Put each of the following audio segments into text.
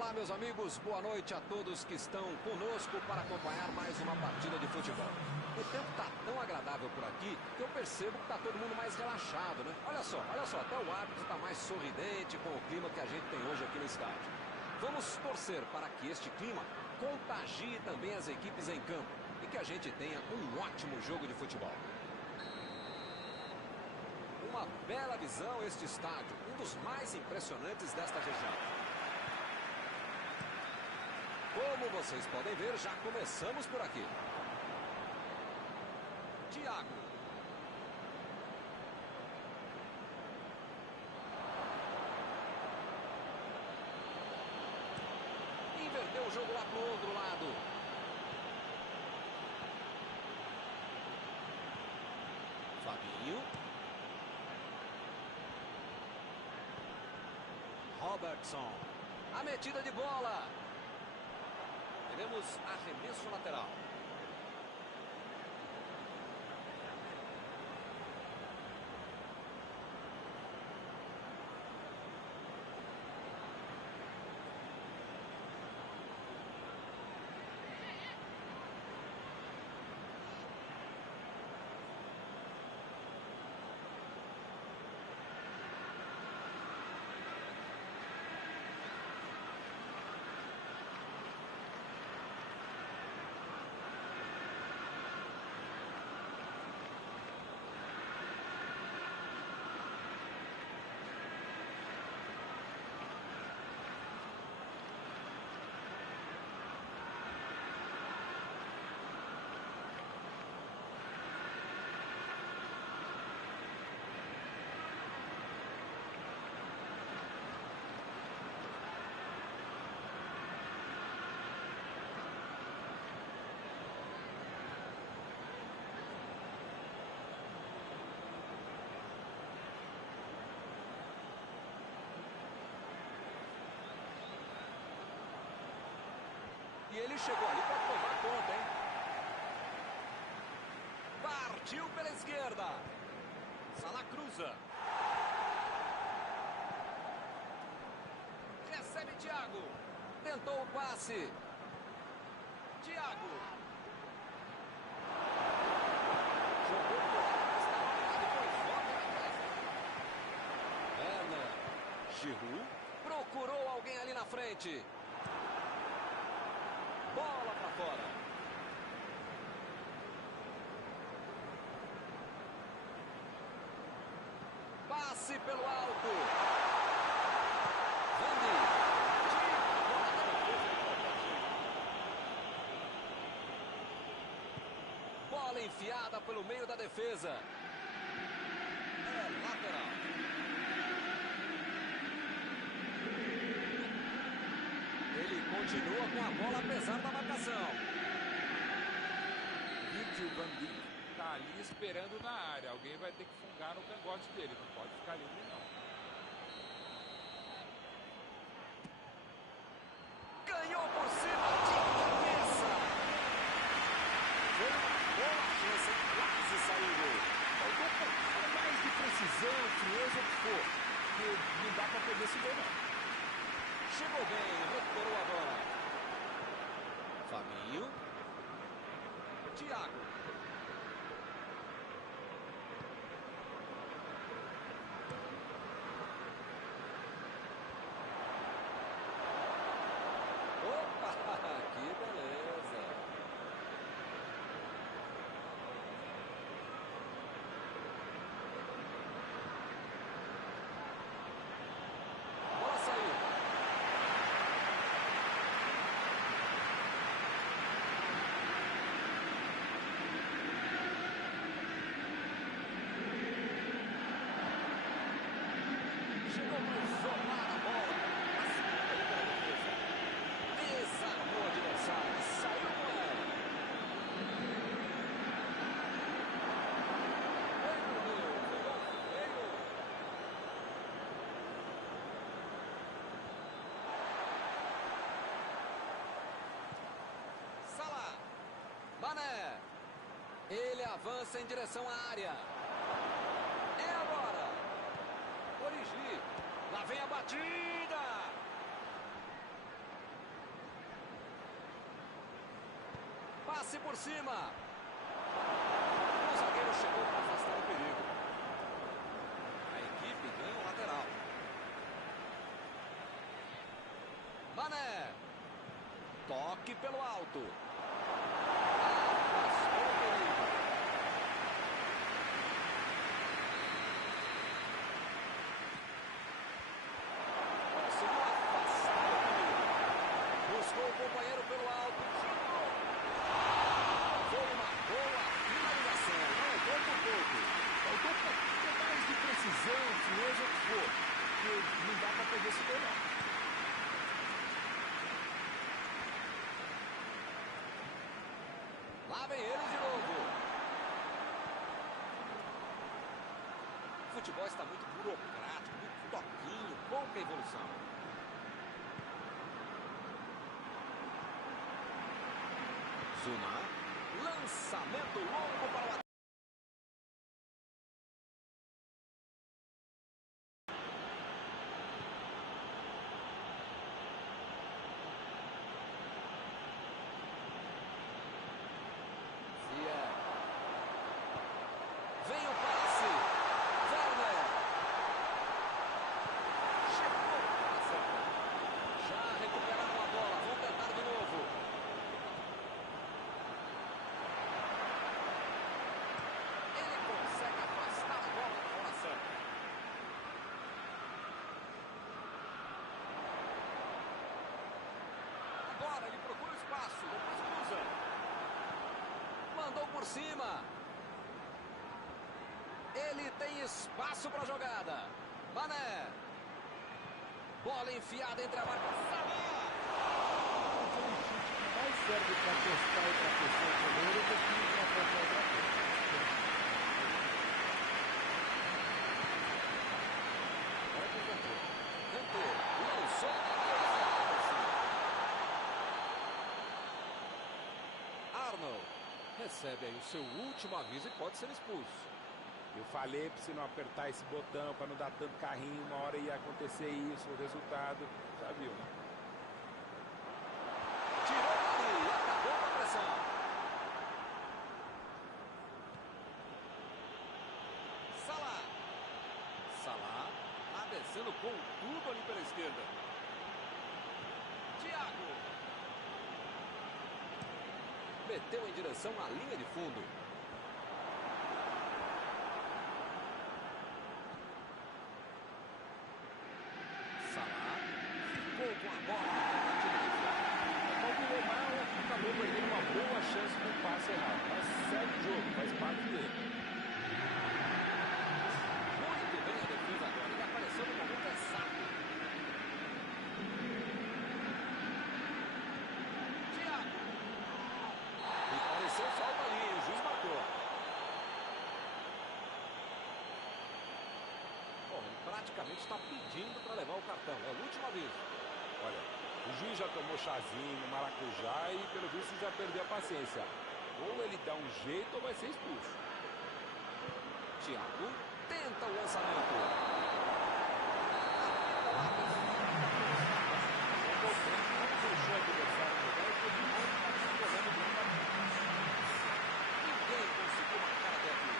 Olá, meus amigos, boa noite a todos que estão conosco para acompanhar mais uma partida de futebol. O tempo está tão agradável por aqui que eu percebo que está todo mundo mais relaxado, né? Olha só, até o árbitro está mais sorridente com o clima que a gente tem hoje aqui no estádio. Vamos torcer para que este clima contagie também as equipes em campo e que a gente tenha um ótimo jogo de futebol. Uma bela visão este estádio, um dos mais impressionantes desta região. Como vocês podem ver, já começamos por aqui. Thiago. Inverteu o jogo lá pro outro lado. Fabinho. Robertson. A metida de bola. Teremos arremesso lateral. E ele chegou ali para tomar conta, hein? Partiu pela esquerda. Salah cruza. Recebe Thiago. Tentou o passe. Thiago. Jogou por lá, está marcado, depois volta na casa. Werner. Giroud. Procurou alguém ali na frente. Bola para fora. Passe pelo alto. Rani. Tira a bola da defesa. Bola enfiada pelo meio da defesa. É lateral. Ele continua com a bola apesar da marcação. Virgil van Dijk está ali esperando na área. Alguém vai ter que fungar no cangote dele. Não pode ficar livre, não. Ganhou por cima de cabeça. Foi uma boa chance, quase saiu gol. Faltou um pouquinho mais de precisão, frieza, o que for. Porque não dá para perder esse gol, não. Chegou bem, recuperou a bola. Fabinho. Thiago. Opa, que beleza. Bola saiu. Mané. Ele avança em direção à área. É agora. Origi. Lá vem a batida. passe por cima. O zagueiro chegou para afastar o perigo. A equipe ganha o lateral. Mané. Toque pelo alto. Afastou o perigo. Conseguiu afastar o perigo. Buscou o companheiro pelo alto. Foi uma boa finalização. Não foi por pouco. Faltou um pouquinho mais de precisão, frieza, o que for. Porque não dá para perder esse gol, não. Lá vem eles de novo. O futebol está muito burocrático, muito toquinho, pouca evolução. Zuma. Lançamento longo para o ataque. Vem o passe. Werner. Chegou para acertar. Já recuperaram a bola. Vão tentar de novo. Ele consegue afastar a bola na hora certa. Agora ele procura o espaço. Depois cruza. Mandou por cima. Ele tem espaço para a jogada. Mané. Bola enfiada entre a marca. Salah. Foi um chute que mais serve para testar outra pessoa o goleiro do que para fazer outra coisa. Olha que Kanté. Kanté lançou a cabeça. Arnold recebe aí o seu último aviso e pode ser expulso. Eu falei para você não apertar esse botão, para não dar tanto carrinho, uma hora ia acontecer isso, o resultado, já viu, né? Tirou dali e acabou com a pressão. Salah. Salah tá descendo com tudo ali pela esquerda. Thiago. Meteu em direção à linha de fundo. Com a bola na tentativa de enfiar. Calculou mal, acabou perdendo uma boa chance com o passe errado. Mas segue o jogo, faz parte dele. Muito bem a defesa agora. Ele apareceu no momento exato. Thiago. E pareceu falta ali. O juiz marcou. Bom, ele praticamente está pedindo para levar o cartão. É o último aviso. Olha, o juiz já tomou chazinho, maracujá e pelo visto já perdeu a paciência. Ou ele dá um jeito ou vai ser expulso. Thiago tenta o lançamento. Não deixou o adversário jogar e continuou correndo bem na bola. Ninguém conseguiu marcar até aqui.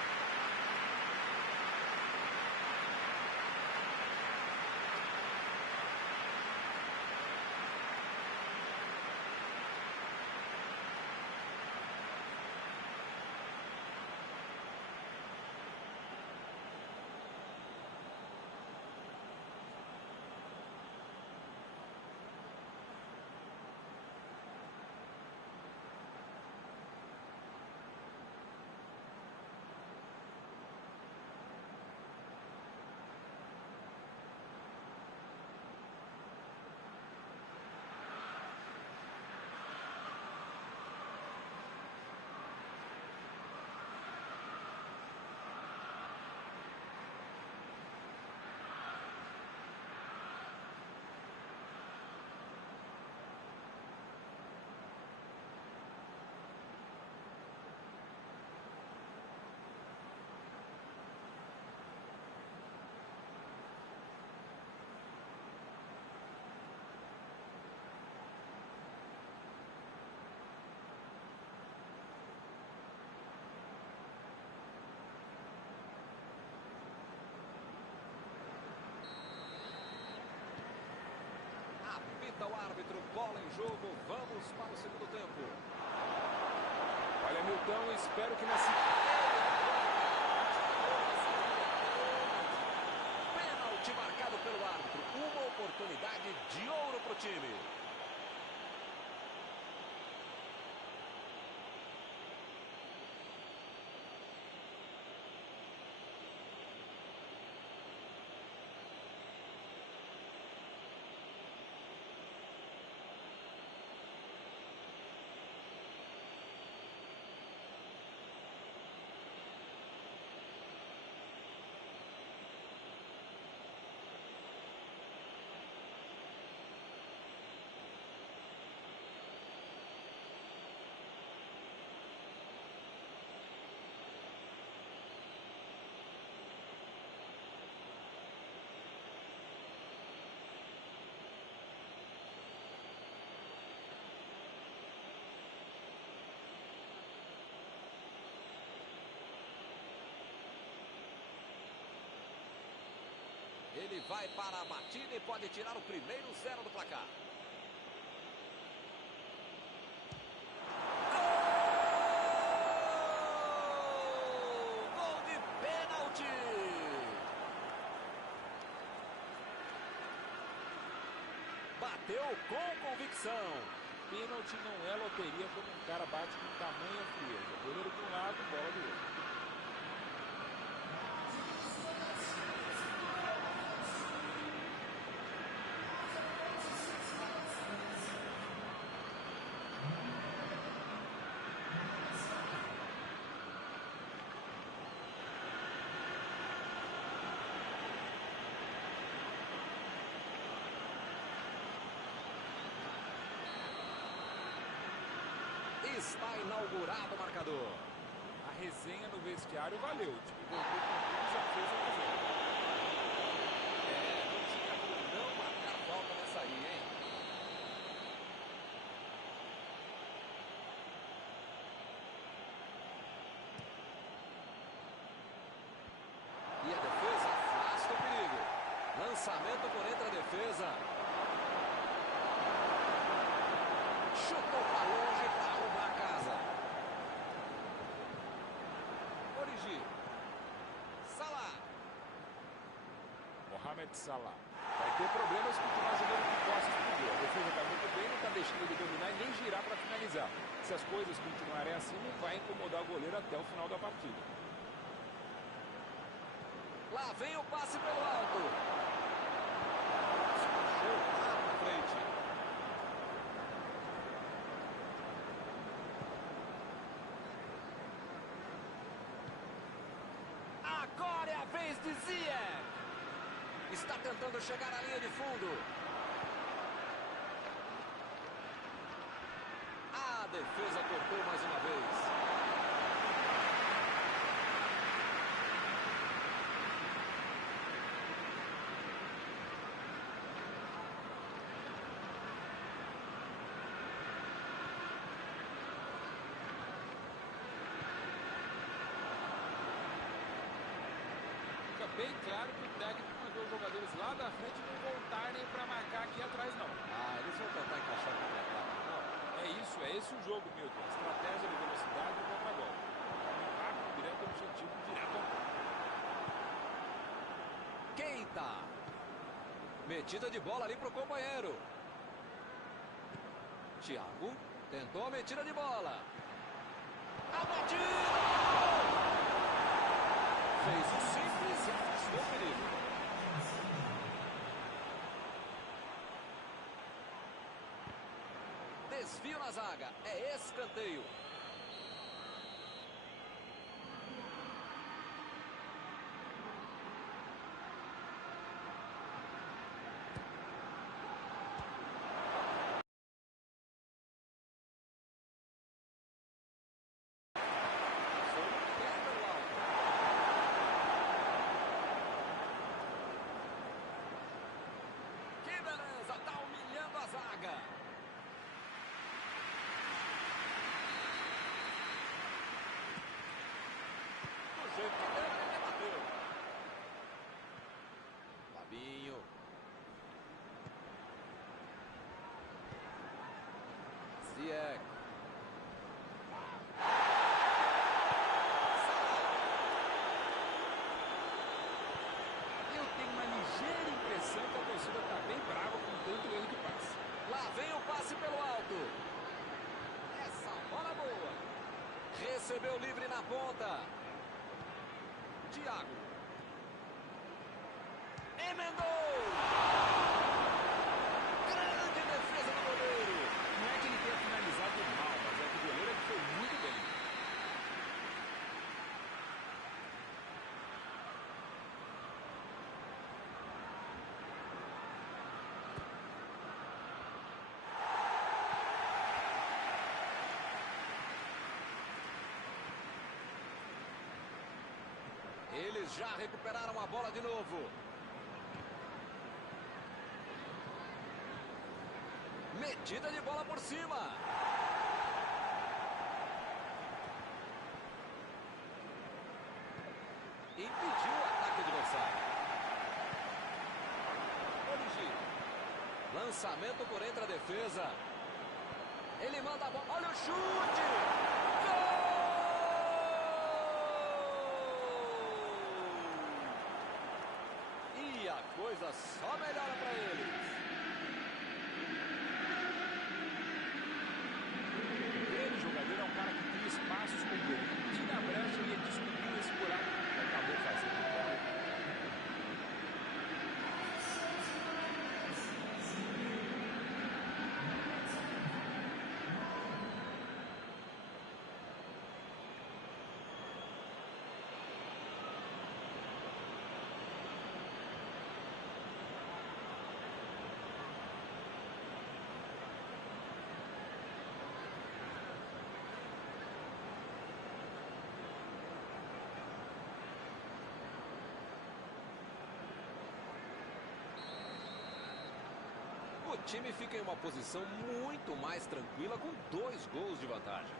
bola em jogo, vamos para o segundo tempo. Olha, Milton, espero que nesse... Pênalti marcado pelo árbitro. Uma oportunidade de ouro para o time. Ele vai para a batida e pode tirar o primeiro 0 do placar. Gol! Gol de pênalti! Bateu com convicção. Pênalti não é loteria quando um cara bate com tamanha frieza. Goleiro de um lado, bola do outro. Está inaugurado o marcador. A resenha no vestiário valeu. O time voltou com tudo e já fez a resenha. Não tinha como não marcar falta nessa aí, hein? E a defesa afasta o perigo. Lançamento por entre a defesa. Chutou para longe para arrumar a casa. Origi. Salah. Mohamed Salah. Vai ter problemas se continuar jogando com costas pro gol. A defesa está muito bem, não está deixando ele dominar e nem girar para finalizar. Se as coisas continuarem assim, não vai incomodar o goleiro até o final da partida. Lá vem o passe pelo alto. Show lá na frente. Agora é a vez de Ziyech. Está tentando chegar à linha de fundo. A defesa cortou mais uma vez. Fica bem claro que o técnico mandou os jogadores lá da frente não voltarem para marcar aqui atrás, não. Eles vão tentar encaixar no ataque, não? É esse o jogo, Milton. Estratégia de velocidade e contra-golpe. Caminho rápido, direto ao objetivo, direto ao gol. Keita. Metida de bola ali pro companheiro. Thiago tentou a metida de bola. A batida! Fez o simples e afastou o perigo. Desvio na zaga. É escanteio. Que beleza, tá humilhando a zaga. Do jeito que deu, ele bateu. Fabinho. passe pelo alto. Essa bola boa. Recebeu livre na ponta. Thiago. Emendou. Grande defesa do goleiro. Não é que ele tenha finalizado mal, mas é que o goleiro foi muito bem. Eles já recuperaram a bola de novo. Metida de bola por cima. Impediu o ataque adversário. Origi. Lançamento por entre a defesa. Ele manda a bola. Olha o chute. Gol! E a coisa só melhora para eles. Grande jogador é um cara que cria espaços com o gol. Tinha a brecha e ele descobriu esse buraco que acabou fazendo o gol. O time fica em uma posição muito mais tranquila com 2 gols de vantagem.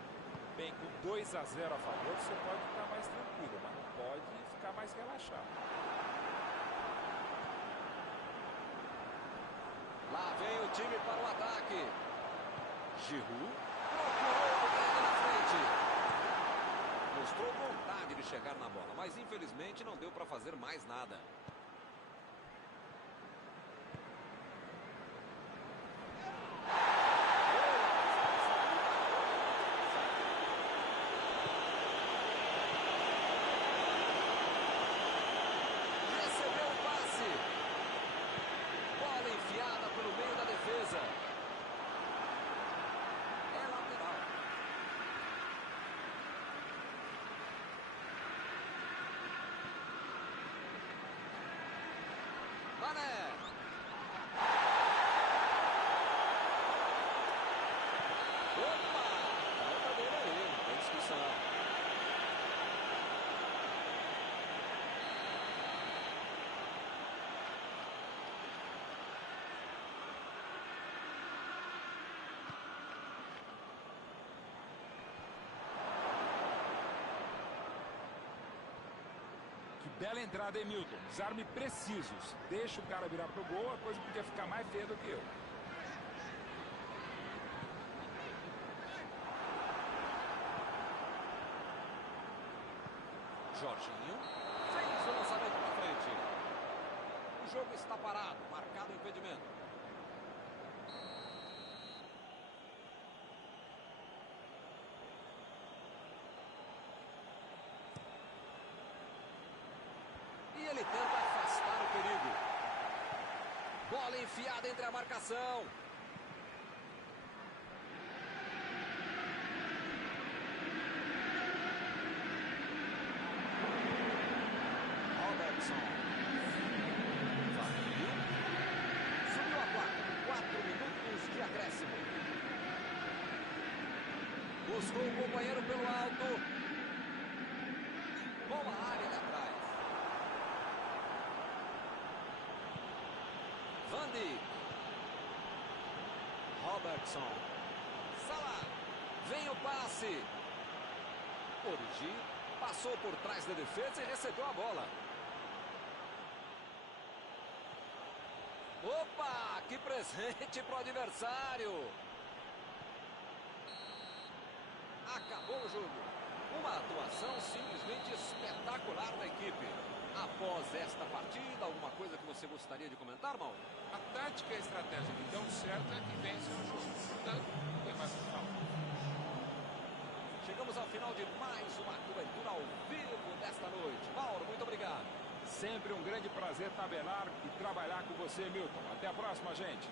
Bem, com 2 a 0 a favor, você pode ficar mais tranquilo, mas não pode ficar mais relaxado. Lá vem o time para o ataque. Giroud procurou o pé na frente. Mostrou vontade de chegar na bola, mas infelizmente não deu para fazer mais nada. Mané. Opa! Falta dele aí, não tem discussão. Bela entrada, hein, Milton? Desarme precisos. Deixa o cara virar pro gol, a coisa podia ficar mais feia do que eu. Jorginho fez o lançamento para frente. O jogo está parado, marcado o impedimento. E ele tenta afastar o perigo. Bola enfiada entre a marcação. Robertson. Subiu a placa. 4 minutos de acréscimo. Buscou o companheiro pelo alto. Boa área ali atrás. Van Dijk. Robertson. Salah. Vem o passe. Origi passou por trás da defesa e recebeu a bola. Opa, que presente para o adversário. Acabou o jogo. Uma atuação simplesmente espetacular da equipe. Após esta partida, alguma coisa que você gostaria de comentar, Mauro? A tática e a estratégia que dão certo é que vence o jogo. Sempre um grande prazer tabelar e trabalhar com você, Milton. Até a próxima, gente.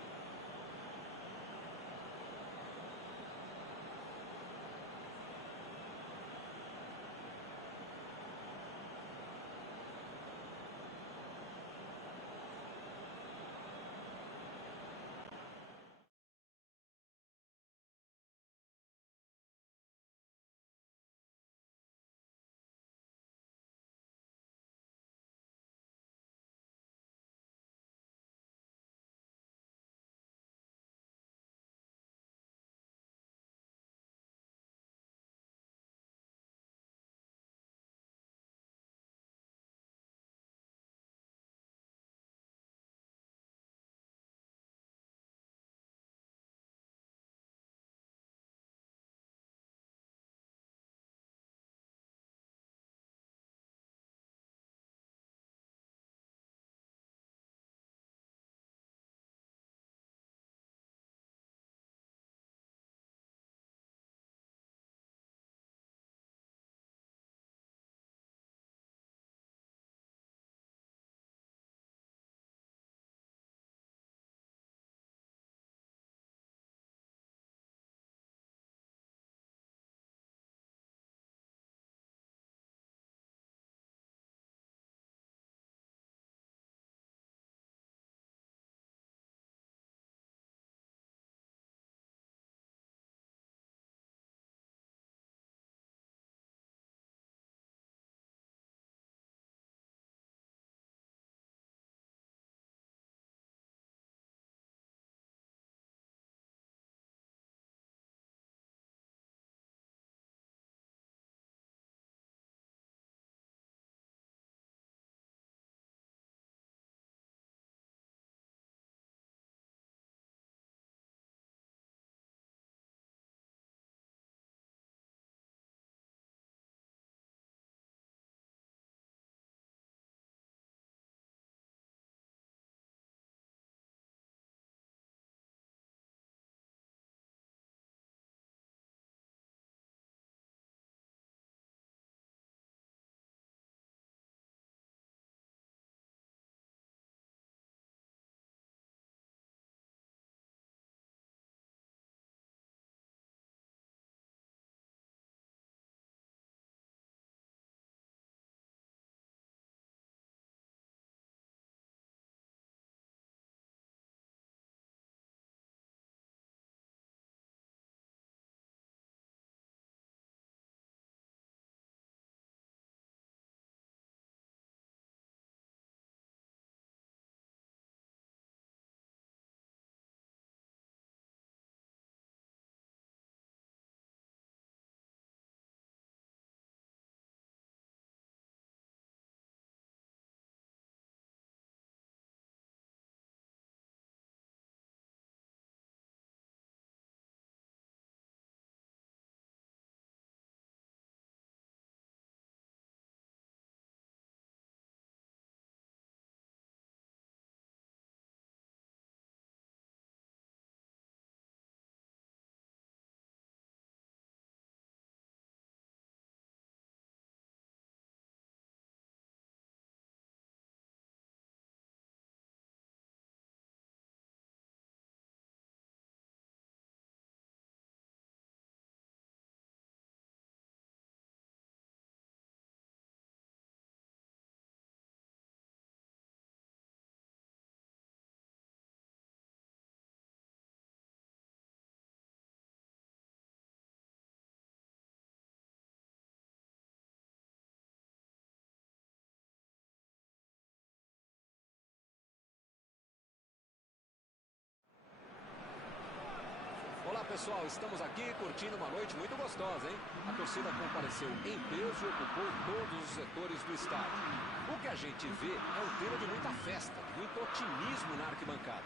Olá pessoal, estamos aqui curtindo uma noite muito gostosa, hein? A torcida compareceu em peso e ocupou todos os setores do estádio. O que a gente vê é um clima de muita festa, muito otimismo na arquibancada.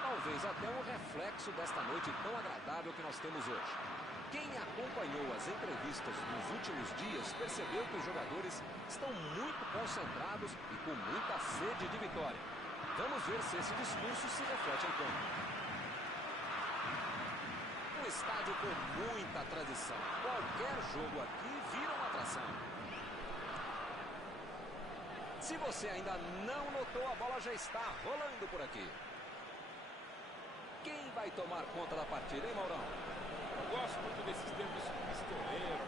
Talvez até um reflexo desta noite tão agradável que nós temos hoje. Quem acompanhou as entrevistas nos últimos dias percebeu que os jogadores estão muito concentrados e com muita sede de vitória. Vamos ver se esse discurso se reflete em campo. Um estádio com muita tradição. Qualquer jogo aqui vira uma atração. Se você ainda não notou, a bola já está rolando por aqui. Quem vai tomar conta da partida, hein, Maurão? Eu gosto muito desses termos pistoleiro,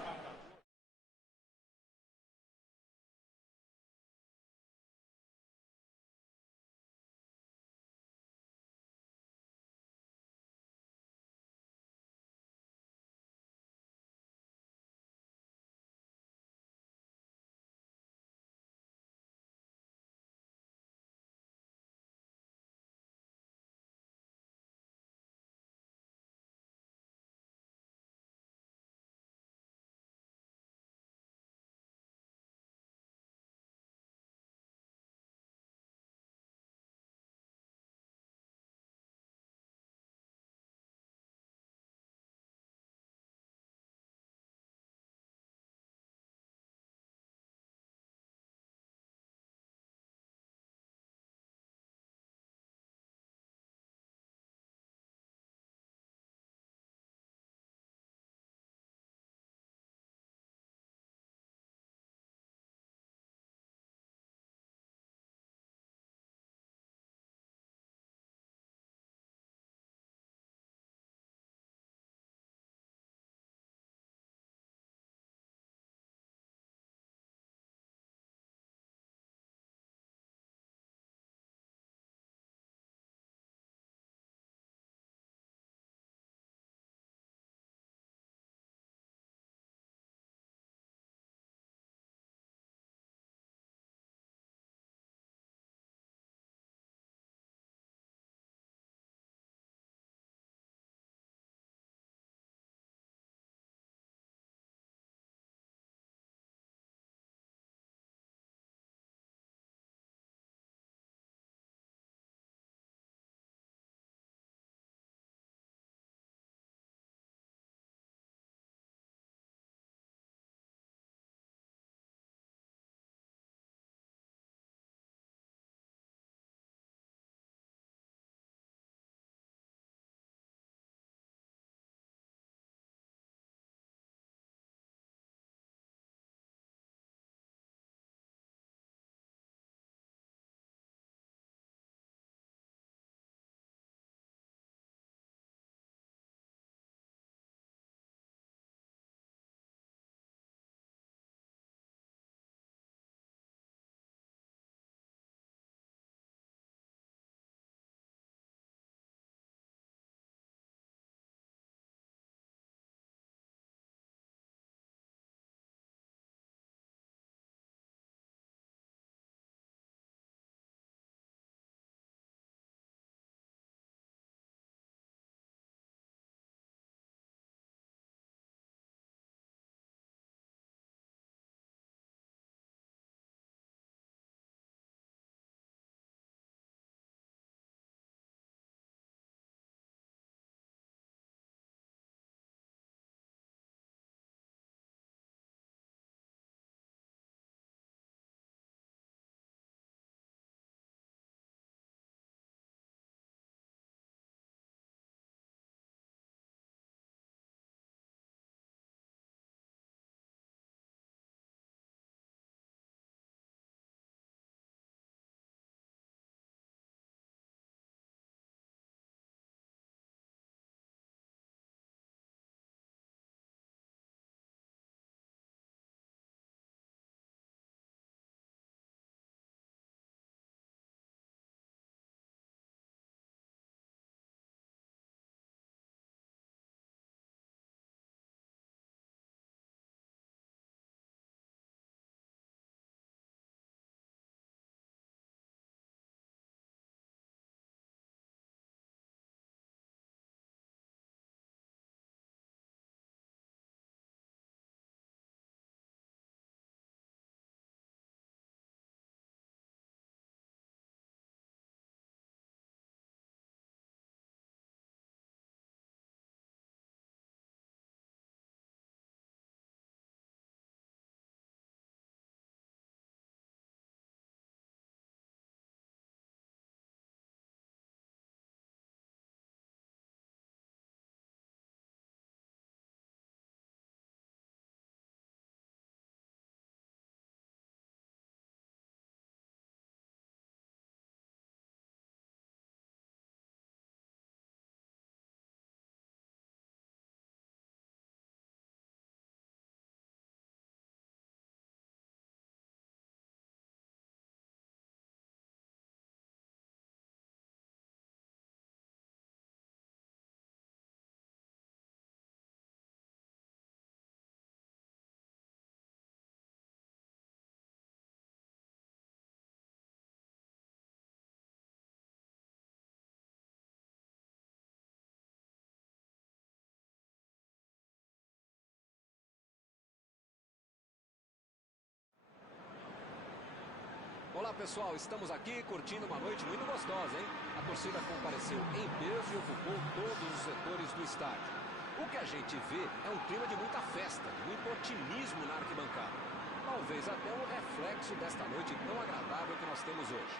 Olá pessoal, estamos aqui curtindo uma noite muito gostosa, hein? A torcida compareceu em peso e ocupou todos os setores do estádio. O que a gente vê é um clima de muita festa, muito otimismo na arquibancada. Talvez até um reflexo desta noite tão agradável que nós temos hoje.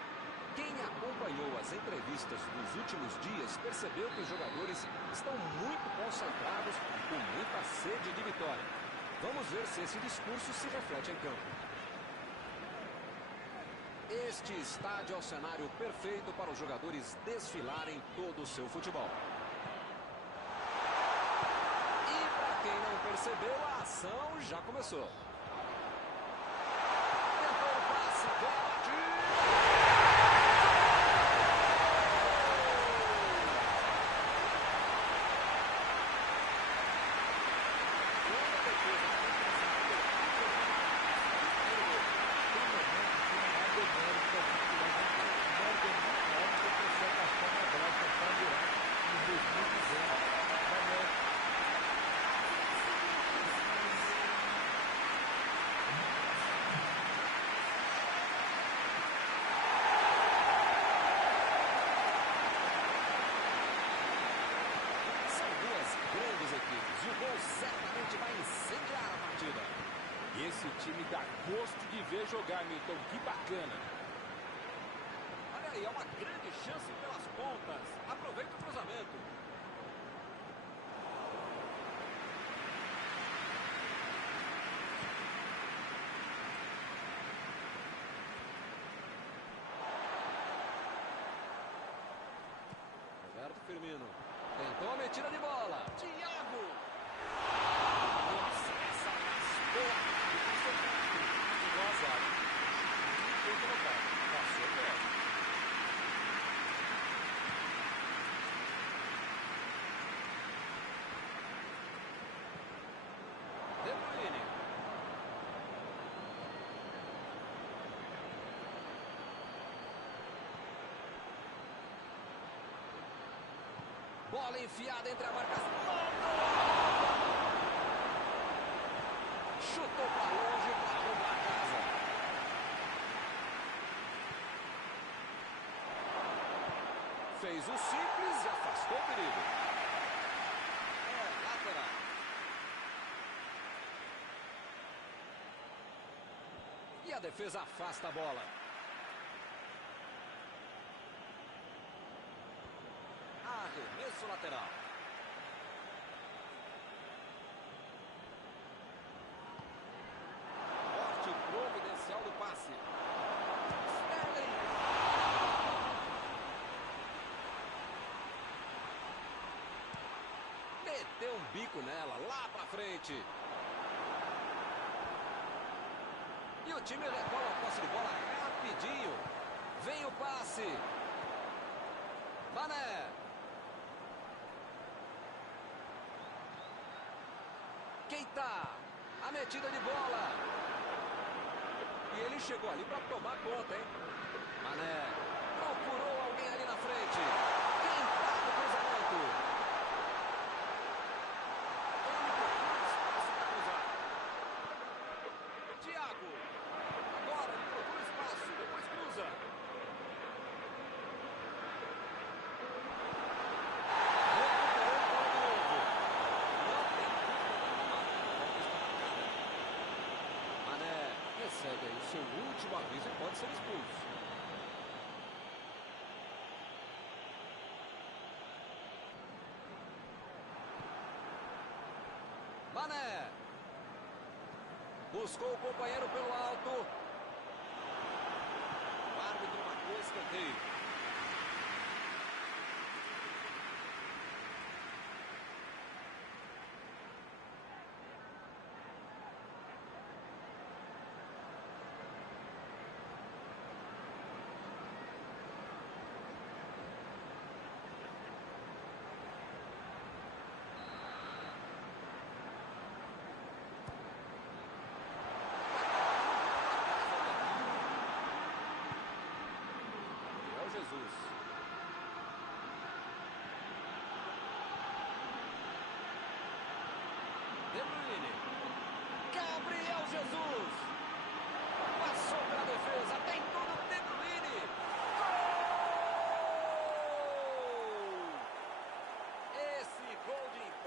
Quem acompanhou as entrevistas dos últimos dias percebeu que os jogadores estão muito concentrados e com muita sede de vitória. Vamos ver se esse discurso se reflete em campo. Este estádio é o cenário perfeito para os jogadores desfilarem todo o seu futebol. E para quem não percebeu, a ação já começou. Tentou o passe, vem a batida. Certamente vai incendiar a partida. Esse time dá gosto de ver jogar, Milton. Que bacana. Olha aí, é uma grande chance pelas pontas. Aproveita o cruzamento. Roberto Firmino. Tentou a metida de bola. Thiago. Nossa, essa raspou. Igual a zaga. Não foi colocado. Passou perto. De Bruyne. Bola enfiada entre a marcação. Chutou para longe para roubar a casa. Fez o simples e afastou o perigo. É lateral. E a defesa afasta a bola. Arremesso lateral. Corte providencial do passe. Sterling. Meteu um bico nela, lá pra frente. E o time retoma a posse de bola rapidinho. Vem o passe. Mané. Keita, a metida de bola. E ele chegou ali para tomar conta, hein? Mané procurou alguém ali na frente. Quem tá no cruzamento? Ele procura espaço para cruzar. Thiago. Agora ele procura espaço, depois cruza. Recebe aí o seu último aviso e pode ser expulso. Mané. Buscou o companheiro pelo alto. O árbitro marcou escanteio.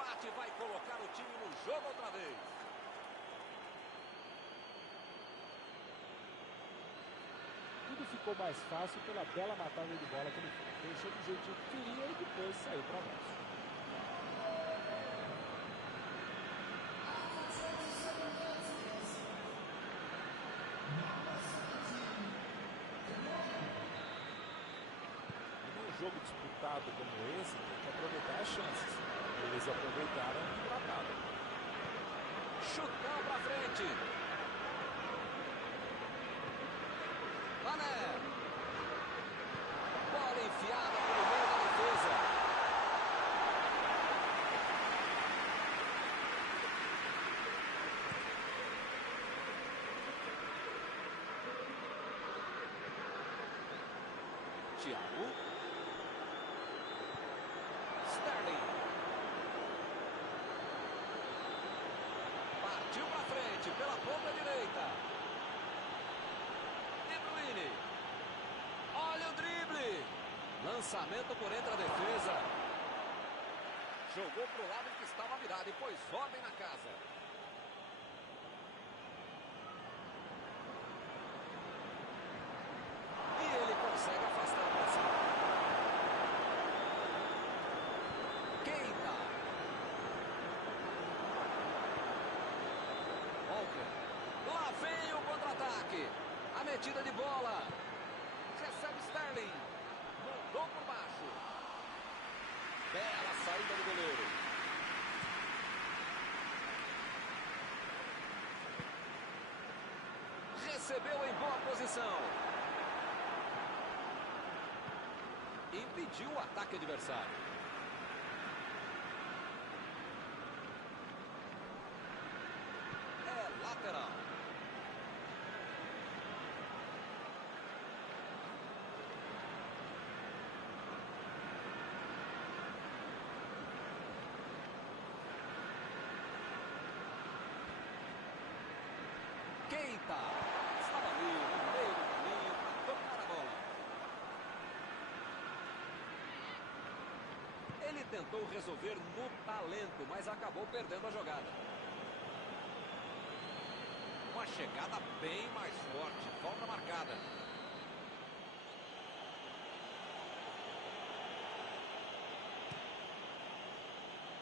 empate vai colocar o time no jogo outra vez. Tudo ficou mais fácil pela bela matada de bola que ele fez. Deixou do jeitinho que queria e depois saiu para nós. Num jogo disputado como esse, tem que aproveitar as chances. Eles aproveitaram e mataram. Chutão pra frente. Mané. Bola enfiada pelo meio da defesa. Thiago. Sterling. Partiu pra frente pela ponta direita. De Bruyne. Olha o drible. Lançamento por entre a defesa. Jogou pro lado em que estava virado e pôs ordem na casa. E ele consegue afastar a pressão. Keita. Walker. Lá vem o contra-ataque. A metida de bola. Recebe Sterling. Mandou por baixo. Bela saída do goleiro. Recebeu em boa posição. Impediu o ataque adversário. É lateral. Keita estava ali no meio do caminho para tocar a bola. Ele tentou resolver no talento, mas acabou perdendo a jogada. Uma chegada bem mais forte, falta marcada.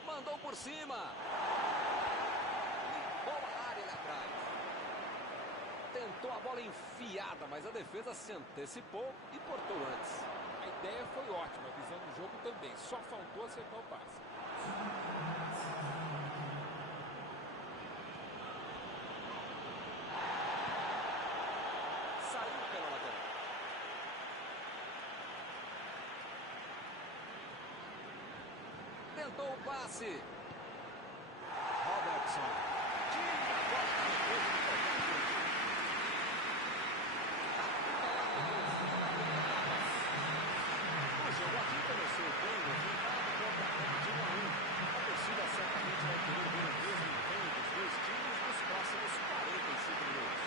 Mandou por cima. Limpou a área ali atrás. Tentou a bola enfiada, mas a defesa se antecipou e cortou antes. A ideia foi ótima, visando o jogo também. Só faltou acertar o passe. Saiu pela lateral. Tentou o passe. Robertson. Tira a bola da defesa de qualquer jeito. O jogo aqui começou bem, o resultado contra-ataque de 1 a 1. A torcida certamente vai querer ver o mesmo empenho dos dois times nos próximos 45 minutos.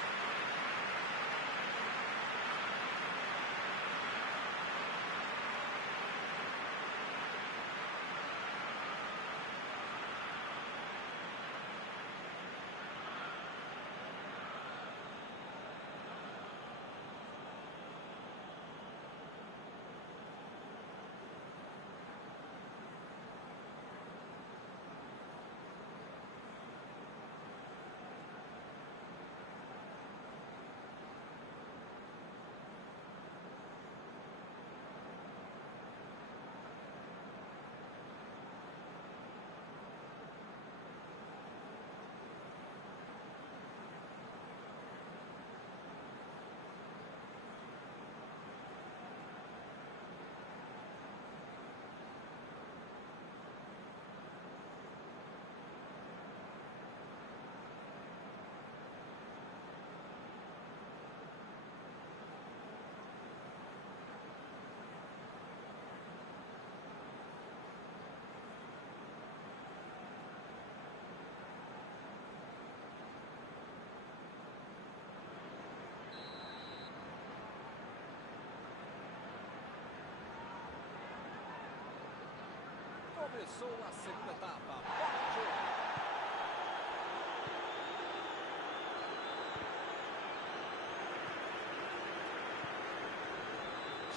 Começou a segunda etapa.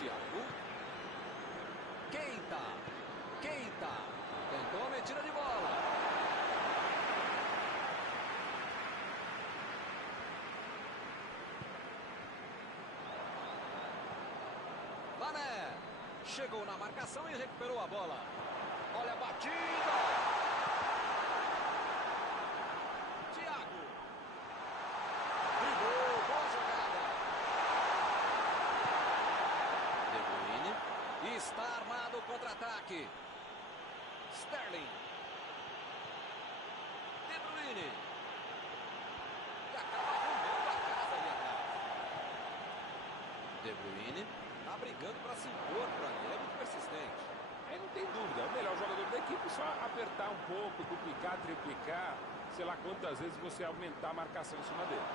Thiago. Keita. Tentou a metida de bola. Mané. Chegou na marcação e recuperou a bola. Olha a batida. Thiago. Driblou. Boa jogada. De Bruyne. Está armado o contra-ataque. Sterling. De Bruyne. E acaba arrumando a casa ali atrás. De Bruyne. Está brigando para se impor por ali. Ele é muito persistente. Aí não tem dúvida, é o melhor jogador da equipe, só apertar um pouco, duplicar, triplicar, sei lá quantas vezes você aumentar a marcação em cima dele.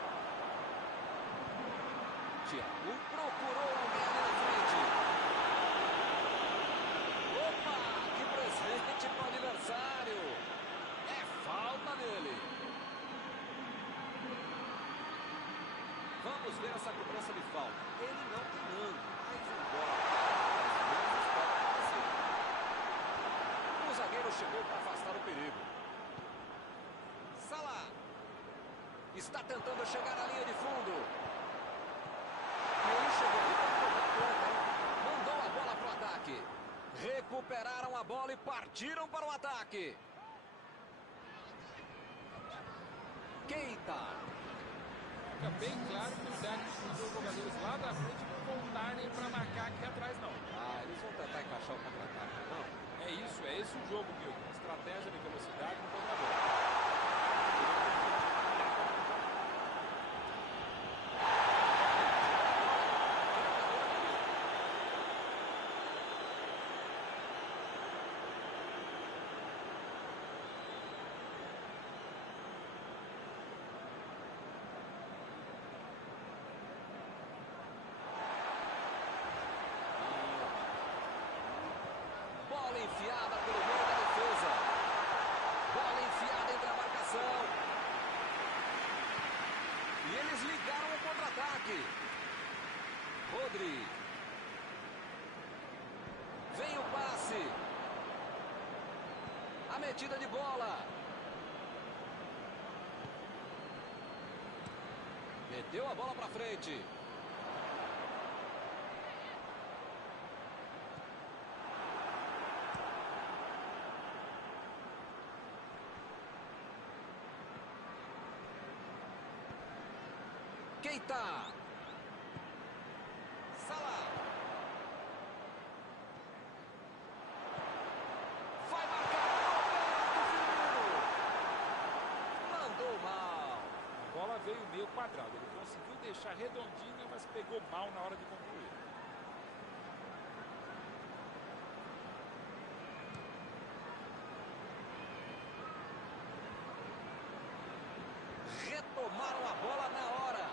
Thiago procurou alguém ali na frente. Opa, que presente para o adversário. É falta dele. Vamos ver essa cobrança de falta. Ele não tem ângulo, mas embora às vezes pode acontecer. O zagueiro chegou para afastar o perigo. Salah está tentando chegar à linha de fundo. Ele chegou ali para colocar a ponta, hein? Mandou a bola para o ataque. Recuperaram a bola e partiram para o ataque. Keita. Fica bem claro que o ideia de os jogadores lá da frente não voltarem para marcar aqui atrás, não. Ah, eles vão tentar encaixar o contra-ataque, não? É isso, é esse o jogo, Milton. Estratégia de velocidade no contra-ataque. Bola enfiada pelo meio da defesa. Bola enfiada entre a marcação. E eles ligaram o contra-ataque. Rodri. Vem o passe. A metida de bola. Meteu a bola para frente. Keita. Salah. Vai marcar. Roberto Firmino. Mandou mal. A bola veio meio quadrada. Ele conseguiu deixar redondinha, mas pegou mal na hora de concluir. Retomaram a bola na hora.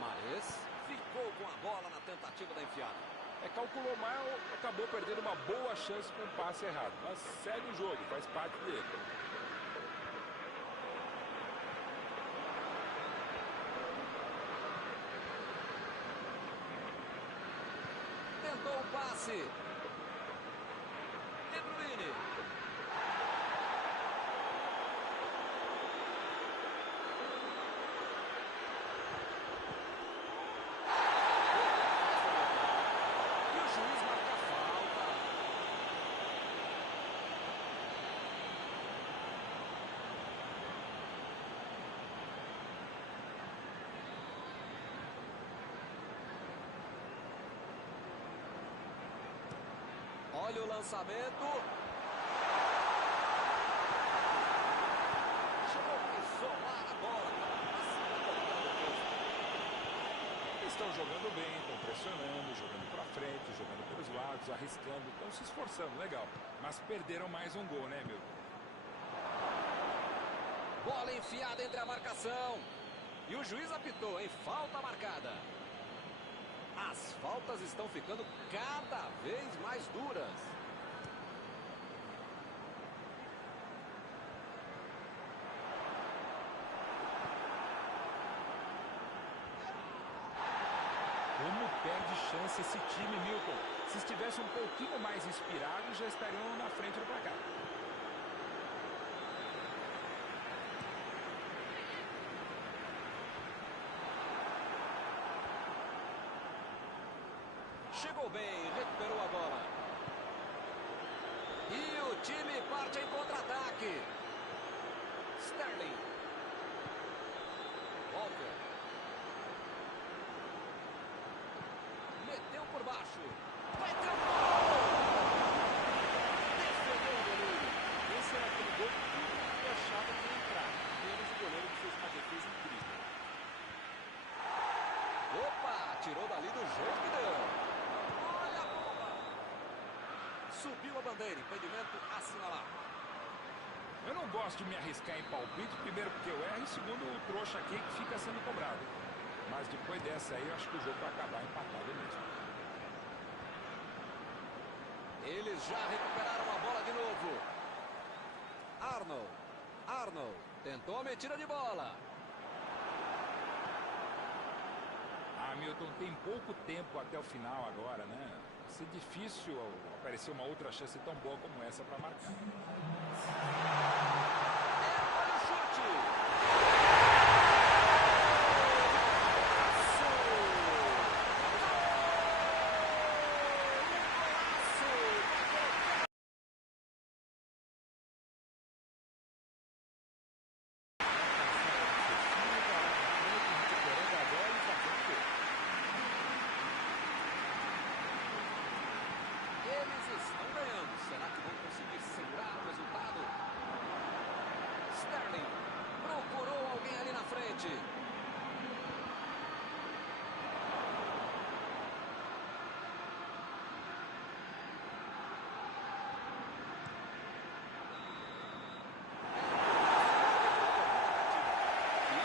Mahrez ficou com a bola na tentativa da enfiada. Calculou mal, acabou perdendo uma boa chance com um passe errado. Mas segue o jogo, faz parte dele. Tentou o passe. De Bruyne. E o juiz marca a falta. Olha o lançamento. Chegou a isolar a bola. Eles estão jogando bem, estão pressionando, jogando para frente, jogando pelos lados, arriscando, estão se esforçando, legal. Mas perderam mais um gol, né, meu? Bola enfiada entre a marcação. E o juiz apitou, hein? Falta marcada. As faltas estão ficando cada vez mais duras. Como perde chance esse time, Milton. Se estivesse um pouquinho mais inspirado, já estariam na frente do placar. Chegou bem, recuperou a bola. E o time parte em contra-ataque. Sterling. Walker. Meteu por baixo. Vai ter um gol! Defendeu o goleiro. Esse era aquele gol que todo mundo achava que ia entrar. Menos o goleiro que fez uma defesa incrível. Opa, tirou dali do jeito que deu. Olha a bomba. Subiu a bandeira, impedimento assinalado. Eu não gosto de me arriscar em palpite, primeiro porque eu erro e segundo o trouxa aqui que fica sendo cobrado. Mas depois dessa aí, eu acho que o jogo vai acabar empatado mesmo. Eles já recuperaram a bola de novo. Arnold tentou a metida de bola. Milton, tem pouco tempo até o final agora, né? Vai ser difícil aparecer uma outra chance tão boa como essa para marcar. Olha o chute. Eles estão ganhando. Será que vão conseguir segurar o resultado? Sterling procurou alguém ali na frente.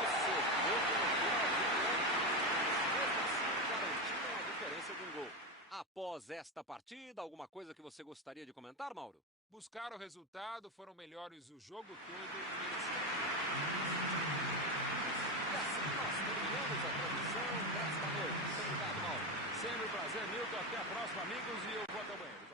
Isso, garantiram a diferença de um gol. Após esta partida, alguma coisa que você gostaria de comentar, Mauro? Buscaram o resultado, foram melhores o jogo todo. E assim nós terminamos a transmissão desta noite. Muito obrigado, Mauro. Sempre um prazer, Milton. Até a próxima, amigos. E eu vou até o banheiro.